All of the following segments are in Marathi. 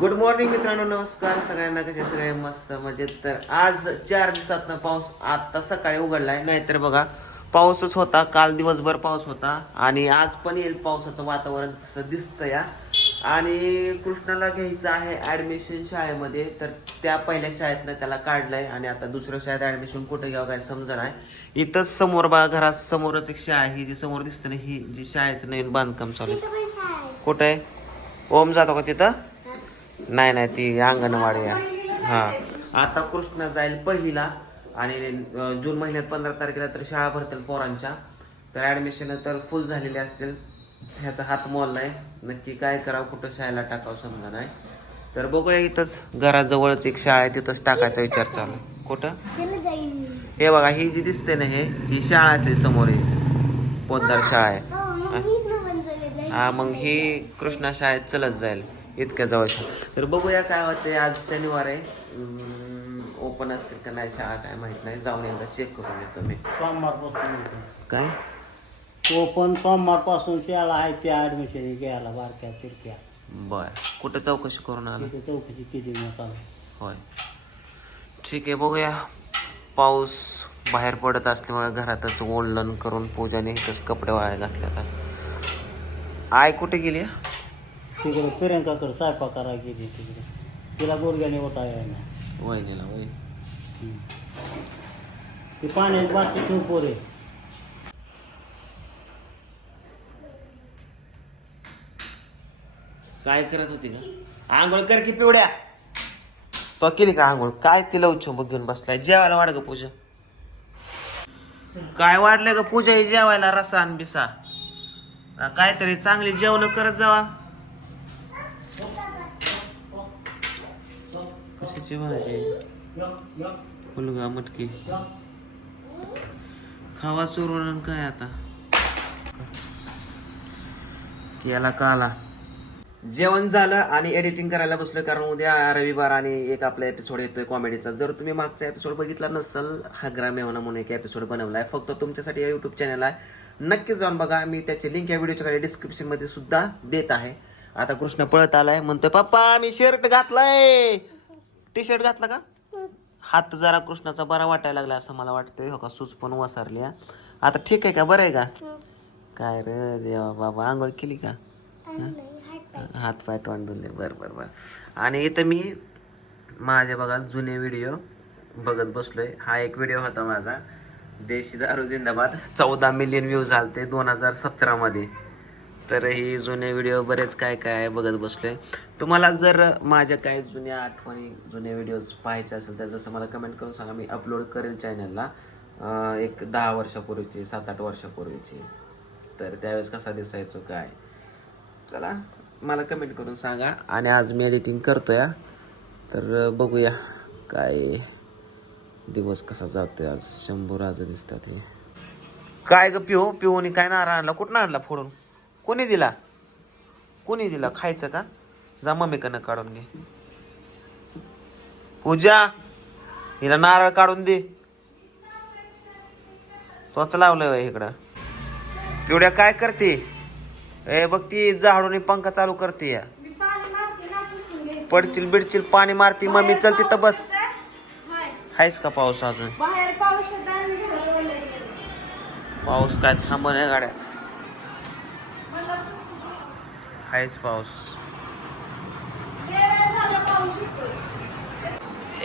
गुड मॉर्निंग मित्रांनो. नमस्कार. सगळ्यांना कसे सगळे मस्त मजेत. तर आज चार दिवसातनं पाऊस आता सकाळी उघडलाय. नाहीतर बघा पाऊसच होता. काल दिवसभर पाऊस होता. आणि आज पण येईल पावसाचं वातावरण तसं दिसतं या. आणि कृष्णाला घ्यायचं आहे ऍडमिशन शाळेमध्ये. तर त्या पहिल्या शाळेतनं त्याला काढलंय. आणि आता दुसऱ्या शाळेत ऍडमिशन कुठे घ्यावं काय समजा नाही. इथंच समोर बघा घरात समोरच एक शाळा आहे. ही जी समोर दिसते ना ही जी शाळेचं नवीन बांधकाम चालू आहे. कुठं आहे? ओम जातो का तिथं? नाही नाही ती अंगणवाडी आहे. हा. आता कृष्ण जाईल पहिला आणि जून महिन्यात पंधरा तारखेला तर शाळा भरतील पोरांच्या. तर ऍडमिशन तर फुल झालेले असतील. ह्याचा हात मोल नाही. नक्की काय करावं कुठं शाळेला टाकावं समजा नाही. तर बघूया इथंच घराजवळच एक शाळा आहे तिथंच टाकायचा विचार चालू. कुठं? हे बघा ही जी दिसते ना हे ही शाळाच आहे समोर ही पोद्दार शाळा आहे. हो हा मग ही कृष्णा शाळेत चलत जाईल. इतक्या जवळ तर बघूया काय होते आज शनिवार आहे. ओपन असतील का नाही शाळा काय माहीत नाही. जाऊन एकदा चेक करून येतो मी. सोमवारपासून. काय? पण सोमवारपासून शाळा आहे त्या ऍडमिशन घ्यायला बारक्या चिरक्या बर. कुठं चौकशी करून आला? तिथे चौकशी केली मग होय. ठीक आहे बघूया. पाऊस बाहेर पडत असल्यामुळे घरातच ओढलन करून पूजाने इथंच कपडे वाळाय घातले आता आय कुठे गेली? तिकडे प्रियंकाकडे स्वयंपाक करायला गेली तिकडे. तिला गुडघ्याने होता यायला वहिनीला वय. ती पाण्याची बाटली ठेव पोरे. काय करत होती का आंघोळ कर की पिवड्या. तो केली का आंघोळ? काय तिला उच्छ घेऊन बसलाय? जेवायला वाढ ग पूजा. काय वाढलंय ग पूजा? ही जेवायला रसा आणि बिसा. काहीतरी चांगली जेवण करत जावा. कशाची भाजी? मुलगा मटकी. खावा चोरून काय आता? याला काला. जेवण झालं आणि एडिटिंग करायला बसलो कारण उद्या रविवार आणि एक आपला एपिसोड येतोय कॉमेडीचा जर तुम्ही मागचा एपिसोड बघितला नसेल हा मेवना म्हणून एक एपिसोड बनवलाय. फक्त तुमच्यासाठी युट्यूब चॅनल आहे नक्की जाऊन बघा. मी त्याची लिंक या व्हिडिओच्या खाली डिस्क्रिप्शनमध्ये सुद्धा देत आहे. आता कृष्ण पळत आलाय. म्हणतोय पप्पा मी शर्ट घातलाय. टी शर्ट घातला का? हात जरा कृष्णाचा बरा वाटायला लागला असं मला वाटतंय. हो का? सूच पण वसारली. आता ठीक आहे का? बरं आहे का? काय रे देवा बाबा आंघोळ केली का? हात पाय. तोंडून दे. बर बर बर. आणि इथं मी माझे बघा जुने व्हिडिओ बघत बसलोय. हा एक व्हिडिओ होता माझा. देशी दारू जिंदाबाद. चौदा मिलियन व्ह्यू झालते दोन हजार सतरामध्ये. तर हे जुने व्हिडिओ बरेच काय काय आहे बघत बसलोय. तुम्हाला जर माझ्या काही जुन्या आठवणी जुने व्हिडिओज पाहायचे असेल तर जसं मला कमेंट करून सांगा. मी अपलोड करेल चॅनलला एक दहा वर्षापूर्वीची सात आठ वर्षापूर्वीची. तर त्यावेळेस कसा दिसायचो काय? चला मला कमेंट करून सांगा. आणि आज मी एडिटिंग करतोय या तर बघूया काय दिवस कसा जातोय आज. शंभर आज दिसतात हे. काय ग पिऊ? पिऊनी काय नारळ आणला? कुठं आणला फोडून? कोणी दिला? कोणी दिला? खायचं का? जा मम्मीकडनं काढून घे. पूजा हिला नारळ काढून दे. तोच लावलंय इकडं. पिवड्या काय करते? ए बघ ती झाडून पंखा चालू करते या. पडचिल बिडचिल पाणी मारती. मम्मी चल तिथं बस. हायच का पाऊस अजून? पाऊस काय थांब नाही गाड्या. हायच पाऊस.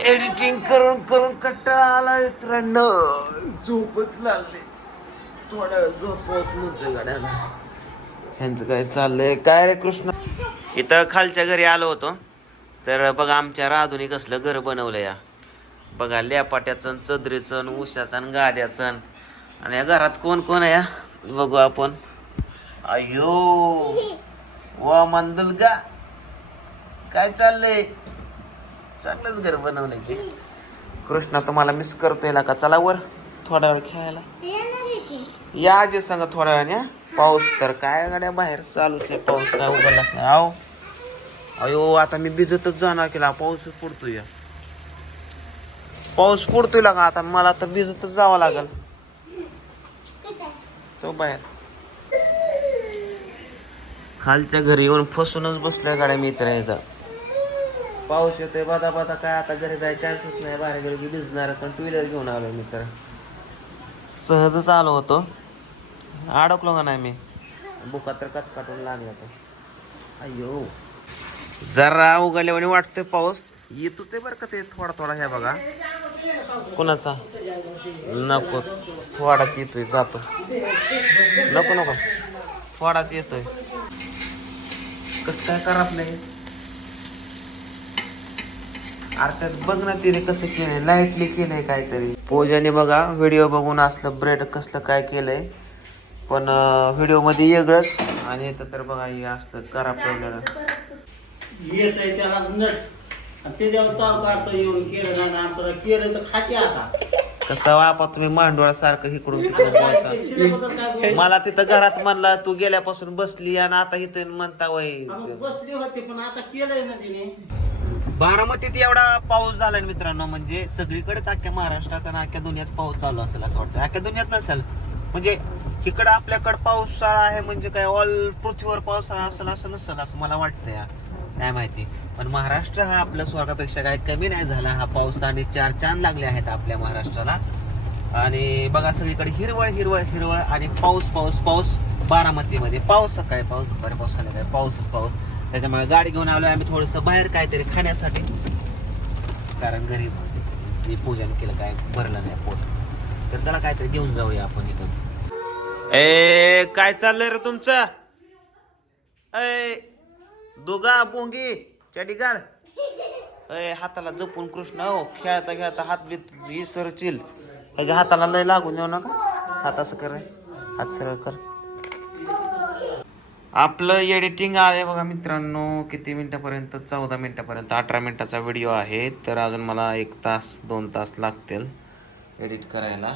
एडिटिंग करून करून कंटाळा आला मित्रांनो. झोपच लागली. थोडा झोपत म्हणतोय गाड्याला. ह्यांचं काय चाललंय? काय रे कृष्ण? इथं खालच्या घरी आलो होतो. तर बघा आमच्या राधुनी कसलं घर बनवलं या. बघा लेपाट्याचं चदरीचं उशाचं गाद्याचं आणि या घरात कोण कोण आहे या? बघू आपण. अयो वा मंदुलगा. काय चाललंय? चांगलंच घर बनवलं की. कृष्णा तुम्हाला मिस करतोय का चला वर थोडा वेळ खेळायला. की? या आजी सांगा थोड्या वेळाने. पाऊस तर काय गाड्या बाहेर चालूच आहे. पाऊस काय उघडलाच नाही. आहो. अयो आता मी भिजतच जाणार केला पाऊस पडतोय या. पाऊस पडतोय लागा आता. मला तर भिजतच जावं लागल. तो बाहेर. खालच्या घरी येऊन फसूनच बसल्या गाड्या मित्र इथं पाऊस येतोय बादा बादा काय आता घरी जाय चान्सच नाही बाहेर गेलो की भिजणार पण टू व्हीलर घेऊन आलो मी तर सहजच आलो होतो. अडकलो का नाही मी? बुका तर कच काटून लागला तो अयो जरा उघडल्यावानी वाटतोय पाऊस. येतोच आहे बरं का ते थोडा थोडा ह्या बघा. कोणाचा? नको. थोडाच येतोय जातो. नको नको. थोडाच येतोय. कस काय करा नाही. अर्थात बघ ना तिने कसं केलंय लाईटली केलंय काहीतरी. पूजाने बघा व्हिडिओ बघून असलं ब्रेड कसलं काय केलंय. पण व्हिडिओमध्ये वेगळंच. आणि इथं तर बघा हे असलं करा ठेवलेलं. येत आहे त्याला नट. ते त्याच्यावर ताव काढतो येऊन केलं ना आमचं केलं तर खाते आता. कसं बापा तुम्ही मांडोळासारखं इकडून तिकडून बोलता. मला तिथं घरात म्हणला तू गेल्यापासून बसली आणि आता इथं म्हणता वय. बसली होती पण आता केलंय ना तिने बारामतीत एवढा पाऊस झालाय ना मित्रांनो म्हणजे सगळीकडेच अख्ख्या महाराष्ट्रात आणि अख्ख्या दुनियात पाऊस चालू असेल असं वाटतं अख्ख्या दुनियात नसेल म्हणजे इकडं आपल्याकडं पावसाळा आहे म्हणजे काय ऑल पृथ्वीवर पावसाळा असेल असं नसेल असं मला वाटतं या काय माहिती. पण महाराष्ट्र हा आपल्या स्वर्गापेक्षा काही कमी नाही झाला. हा पाऊस आणि चार चांद लागले आहेत आपल्या महाराष्ट्राला. आणि बघा सगळीकडे हिरवळ हिरवळ हिरवळ आणि पाऊस पाऊस पाऊस बारामतीमध्ये. पाऊस सकाळी पाऊस दुपारी पाऊस काय पाऊसच पाऊस. त्याच्यामुळे गाडी घेऊन आलो आम्ही थोडंसं बाहेर काहीतरी खाण्यासाठी. कारण घरी मी पूजन केलं काय भरलं नाही पोट. तर चला काहीतरी घेऊन जाऊया आपण इथून. ए काय चाललंय रे तुमचं? दोघा पोंगी चडी घाल अय हाताला जपून कृष्ण हो खेळता खेळता हात बीत इसरचिल ह्याच्या हाताला लय लागून देऊ नका. हात असं कर हात सरळ कर. आपलं एडिटिंग आहे बघा मित्रांनो. किती मिनटापर्यंत? चौदा मिनटापर्यंत. अठरा मिनटाचा व्हिडिओ आहे. तर अजून मला एक तास दोन तास लागतील एडिट करायला.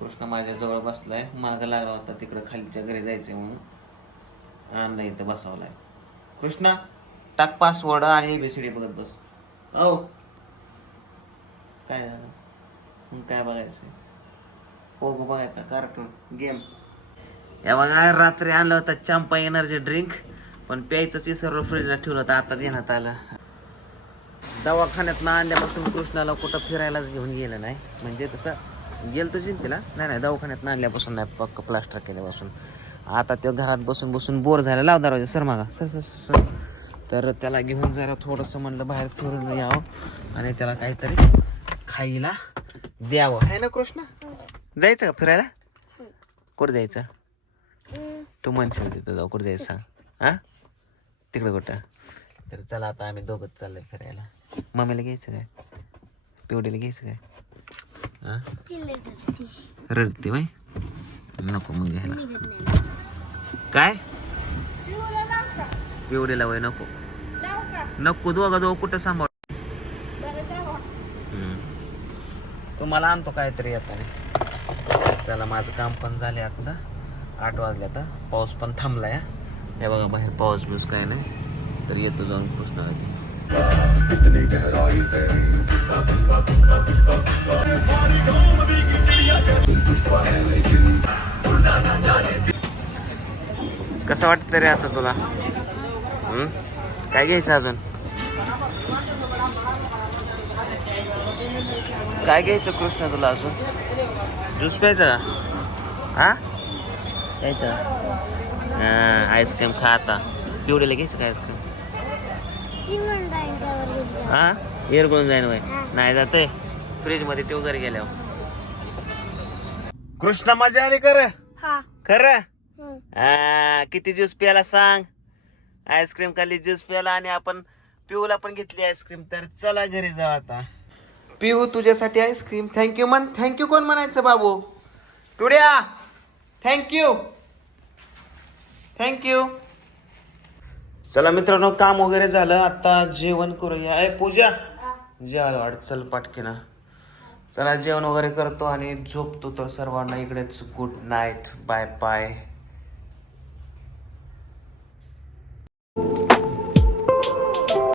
कृष्ण माझ्याजवळ बसलाय. मागं लागला होता. तिकडं खालीच्या घरी जायचंय म्हणून. आणलं इथं बसवलाय. कृष्णा टाक पासवर्ड आणि एबीसीडी बघत बस. हो. काय झालं? मग काय बघायचं? पोगो बघायचा कार्टून गेम या बघा रात्री आणलं होतं चंपा एनर्जी ड्रिंक पण प्यायचंच विसरलो फ्रीजला ठेवलं होतं आता देण्यात आलं. दवाखान्यात आणल्यापासून कृष्णाला कुठं फिरायलाच घेऊन गेलं नाही. म्हणजे तसं गेलं तर जिंकला. नाही नाही दवाखान्यात आणल्यापासून नाही पक्क प्लास्टर केल्यापासून. आता तो घरात बसून बसून बोर झाला. लाव दरवाजा सर मागा. सर सर सर तर त्याला घेऊन जरा थोडंसं म्हणलं बाहेर फिरून यावं आणि त्याला काहीतरी खायला द्यावं. आहे ना कृष्ण? जायचं का फिरायला? कुठं जायचं? तू म्हणशील तिथं जाऊ. कुठं जायचं सांग. हा? तिकडं कुठं? तर चला आता आम्ही दोघंच चाललोय फिरायला. मम्मीला घ्यायचं काय? पिवडीला घ्यायचं काय? हा? रडते. बाई नको मग घ्यायला. काय? पिवडीला वय नको. नको दोघा दोघं कुठं सांभाळ. तुम्हाला आणतो काहीतरी येताना चला माझं काम पण झाले आजचं. आठ वाजल्या आता. पाऊस पण थांबलाय हा. हे बघा बाहेर पाऊस बिऊस काय नाही. तर येतो जाऊन कृष्णा कसं वाटतं रे आता तुला? हम्म? काय घ्यायचं अजून? काय घ्यायचं कृष्ण तुला अजून? ज्यूस प्यायचं का? हा? घ्यायचं हा आईस्क्रीम खा आता. पिवडीला घ्यायचं का आईस्क्रीम? हा? एअरगोन जाईन वय नाही जाते फ्रीजमध्ये ठेव घरी गेल्यावर. कृष्णा मजा आली कर हा. खरं? हा किती ज्यूस प्याला सांग. आईस्क्रीम खाली ज्यूस प्याला आणि आपण पिऊला पण घेतली आईस्क्रीम तर चला घरी जाऊ आता. पिऊ तुझ्यासाठी आईस्क्रीम थँक्यू मन. थँक्यू कोण म्हणायचं बाबू? पिवड्या थँक्यू थँक्यू चला मित्रांनो काम वगैरे झालं. आता जेवण करूया. आहे पूजा. जेवायला वाट चल पाटकीना चला जेवण वगैरे करतो आणि झोपतो तर सर्वांना इकडेच. Good night bye bye